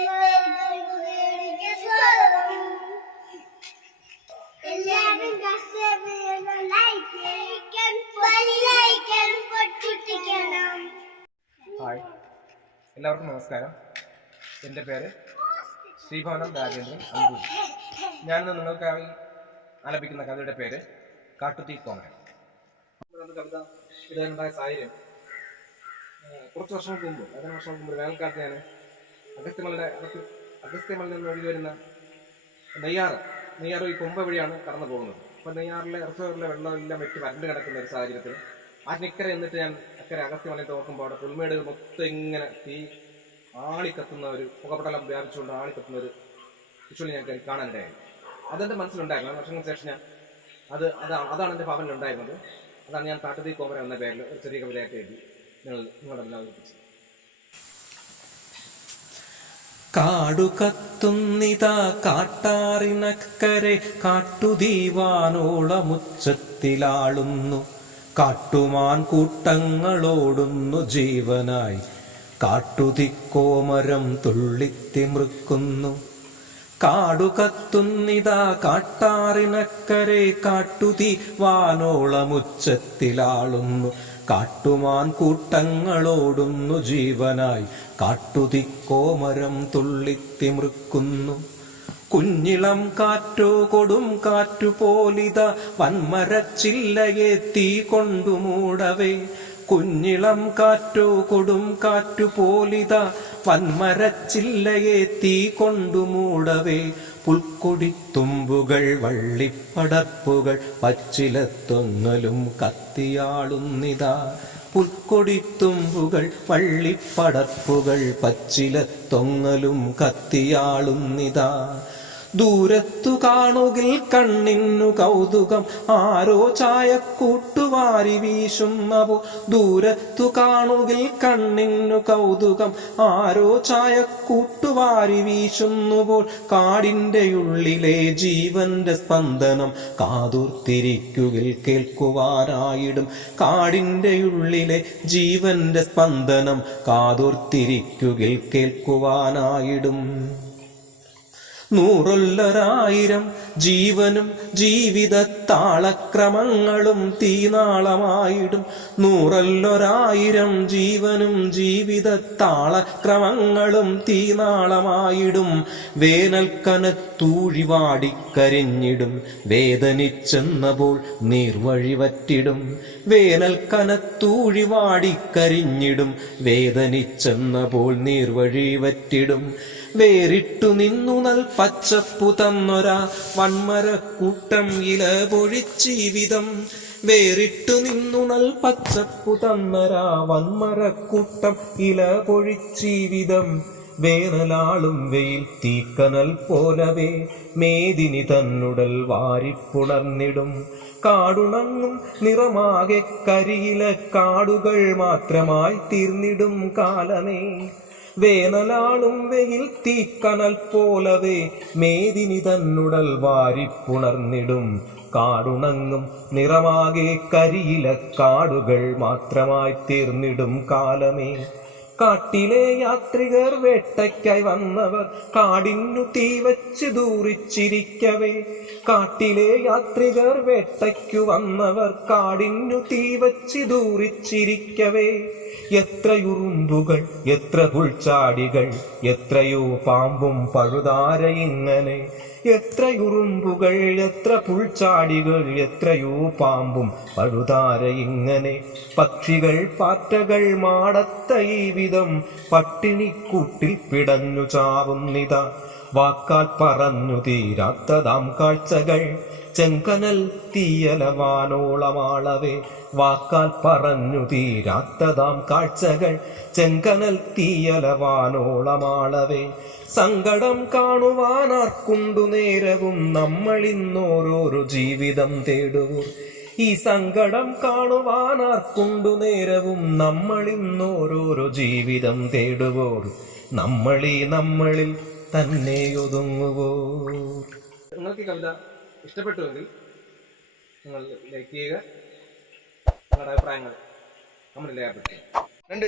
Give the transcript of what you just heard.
Hi, എല്ലാവർക്കും നമസ്കാരം. എൻ്റെ പേര് ശ്രീഭവനം രാജേന്ദ്രൻ അമ്പൂരി. ഞാനിന്ന് നിങ്ങൾക്കായി ആലപിക്കുന്ന കഥയുടെ പേര് കാട്ടുതീ കോമരം. കവിത എഴുതാനുണ്ടായ സാഹചര്യം, കുറച്ച് വർഷങ്ങൾക്ക് മുമ്പ്, 15 വർഷങ്ങൾക്ക് മുമ്പ് വേനൽക്കാലത്ത് ഞാൻ അഗസ്ത്യമലയിൽ നിന്ന് ഒഴുകി വരുന്ന നെയ്യാർ ഈ കൊമ്പ വഴിയാണ് കടന്നു പോകുന്നത്. അപ്പോൾ നെയ്യാറിലെ റിസർവറിലെ വെള്ളമെല്ലാം വെട്ടി വരണ്ട് കിടക്കുന്ന ഒരു സാഹചര്യത്തിൽ ആറ്റിനിക്കര എന്നിട്ട് ഞാൻ അക്കരെ അഗസ്ത്യമലയത്തെ നോക്കുമ്പോൾ അവിടെ പുൽമേട് മൊത്തം ഇങ്ങനെ തീ ആളിക്കത്തുന്ന ഒരു പുകപടലം വ്യാപിച്ചുകൊണ്ട് ആളിക്കത്തുന്ന ഒരു വിഷ്വൽ ഞാൻ കാണാനിടയായി. അതെൻ്റെ മനസ്സിലുണ്ടായിരുന്നു. വർഷങ്ങൾക്ക് ശേഷം ഞാൻ അതാണ് എൻ്റെ ഭവനിലുണ്ടായിരുന്നത്. അതാണ് ഞാൻ കാട്ടുതീ കോമരം എന്ന പേരിൽ ഒരു ചെറിയ കവിതയായിട്ട് എഴുതി നിങ്ങളെല്ലാം അവതരിപ്പിച്ചത്. കാടു കത്തുന്നിതാ കാട്ടാറിനക്കരെ കാട്ടുദീവാനോളമുച്ചത്തിലാളുന്നു, കാട്ടുമാൻ കൂട്ടങ്ങളോടുന്നു ജീവനായി, കാട്ടുതീക്കോമരം തുള്ളിത്തിമൃക്കുന്നു. കാടു കത്തുന്നിതാ കാട്ടാറിനക്കരെ കാട്ടുദീവാനോളമുച്ചത്തിലാളുന്നു, കാട്ടുമാൻ കൂട്ടങ്ങളോടുന്നു ജീവനായി, കാട്ടുതീക്കോമരം തുള്ളിത്തിമൃക്കുന്നു. കുഞ്ഞിളം കാറ്റോ കൊടും കാറ്റുപോലിത വൻമരച്ചില്ലയെ തീ കൊണ്ടു മൂടവേ, കുഞ്ഞിളം കാറ്റോ കൊടും കാറ്റുപോലിത വൻമരച്ചില്ലയെ തീ കൊണ്ടു മൂടവേ, പുൽക്കൊടിത്തുമ്പുകൾ വള്ളിപ്പടർപ്പുകൾ പച്ചിലത്തൊങ്ങലും കത്തിയാളുന്നിതാ, പുൽക്കൊടിത്തുമ്പുകൾ വള്ളിപ്പടർപ്പുകൾ പച്ചിലത്തൊങ്ങലും കത്തിയാളുന്നിതാ. ദൂരത്തു കാണുകിൽ കണ്ണിന്നു കൗതുകം ആരോ ചായക്കൂട്ടുവാരി വീശുന്നവോ, ദൂരത്തു കാണുകിൽ കണ്ണിന്നു കൗതുകം ആരോ ചായക്കൂട്ടുവാരി വീശുന്നുവോൾ, കാടിൻ്റെ ഉള്ളിലെ ജീവന്റെ സ്പന്ദനം കാതോർത്തിരിക്കുകിൽ കേൾക്കുവാനായിടും, കാടിൻ്റെ ഉള്ളിലെ ജീവന്റെ സ്പന്ദനം കാതോർത്തിരിക്കുകിൽ കേൾക്കുവാനായിടും. നൂറൊല്ലൊരായിരം ജീവനും ജീവിതത്താളക്രമങ്ങളും തീനാളമായിടും, നൂറൊല്ലൊരായിരം ജീവനും ജീവിതത്താളക്രമങ്ങളും തീനാളമായിടും. വേനൽക്കനത്തൂഴിവാടിക്കരിഞ്ഞിടും വേദനിച്ചെന്നപ്പോൾ നീർവഴിവറ്റിടും, വേനൽക്കനത്തൂഴിവാടിക്കരിഞ്ഞിടും വേദനിച്ചെന്നപ്പോൾ നീർവഴിവറ്റിടും. വേറിട്ടു നിന്നു നൽ പച്ചപ്പു തന്നൊരാ വൻമരക്കൂട്ടം ഇല പൊഴിച്ചീവിധം, വേറിട്ടു നിന്നു നൽ പച്ചപ്പു തന്നൊരാ വൻമരക്കൂട്ടം ഇല പൊഴിച്ചീവിധം. വേനലാളും വെയിൽ തീക്കനൽ പോലവേ മേദിനി തന്നുടൽ വാരിപ്പുണർന്നിടും, കാടുണങ്ങും നിറമാകെ കരിയില കാടുകൾ മാത്രമായി തീർന്നിടും കാലമേ. വേനലാളും വെയിൽ തീക്കനൽ പോലവേ മേദിനി തന്നുടൽ വാരിപ്പുണർന്നിടും, കാടുണങ്ങും നിറമാകെ കരിയില കാടുകൾ മാത്രമായി തീർന്നിടും കാലമേ. കാട്ടിലെ യാത്രികർ വേട്ടയ്ക്കായി വന്നവർ കാടിനു തീവച്ച് ദൂറിച്ചിരിക്കവേ, കാട്ടിലെ യാത്രികർ വേട്ടയ്ക്കു വന്നവർ കാടിനു തീവച്ച് ദൂറിച്ചിരിക്കവേ. എത്രയുറുമ്പുകൾ എത്ര പുൽച്ചാടികൾ എത്രയോ പാമ്പും പഴുതാര ഇങ്ങനെ, എത്രയുറുമ്പുകൾ എത്ര പുൽച്ചാടികൾ എത്രയോ പാമ്പും പഴുതാര ഇങ്ങനെ. പക്ഷികൾ പാറ്റകൾ മാടത്ത ഈ വിധം പട്ടിണിക്കൂട്ടിൽ പിടഞ്ഞു ചാവുന്നിതാ, വാക്കാൽ പറഞ്ഞു തീരാത്തതാം കാഴ്ചകൾ ചെങ്കനൽ തീയലവാനോളമാളവേ, വാക്കാൽ പറഞ്ഞു തീരാത്തതാം കാഴ്ചകൾ ചെങ്കനൽ തീയലവാനോളമാളവേ. സങ്കടം കാണുവാനാർക്കുണ്ടു നേരവും നമ്മളിന്നോരോരോ ജീവിതം തേടുവോർ, ഈ സങ്കടം കാണുവാനാർക്കുണ്ടു നേരവും നമ്മളിന്നോരോരോ ജീവിതം തേടുവോർ, നമ്മളിൽ തന്നെ ഒതുങ്ങുവോ. നിങ്ങൾക്ക് കവിത ഇഷ്ടപ്പെട്ടുവെങ്കിൽ നിങ്ങൾ ലൈക്ക് ചെയ്യുക, നിങ്ങളുടെ അഭിപ്രായങ്ങൾ കമന്റിൽ രേഖപ്പെടുത്തുക. 2